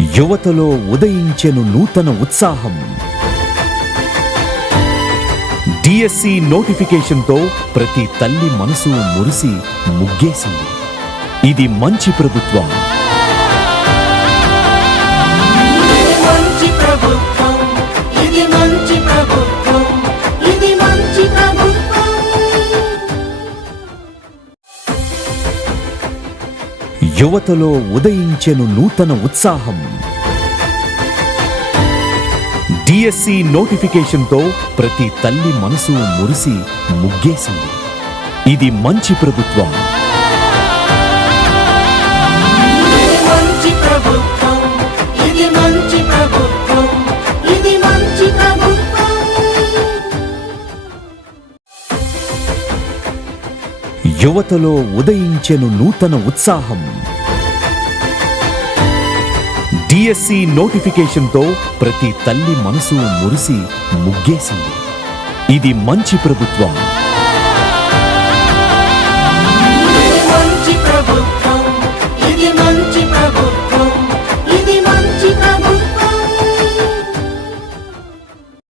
యువతలో ఉదయించెను నూతన ఉత్సాహం. డిఎస్సి నోటిఫికేషన్తో ప్రతి తల్లి మనసు మురిసి ముగ్గేసింది. ఇది మంచి ప్రభుత్వం. యువతలో ఉదయించెను నూతన ఉత్సాహం. డిఎస్సి నోటిఫికేషన్తో ప్రతి తల్లి మనసు మురిసి ముగ్గేసింది. ఇది మంచి ప్రభుత్వం. యువతలో ఉదయించెను నూతన ఉత్సాహం. డిఎస్సి నోటిఫికేషన్తో ప్రతి తల్లి మనసు మురిసి ముగ్గేసింది. ఇది మంచి ప్రభుత్వం.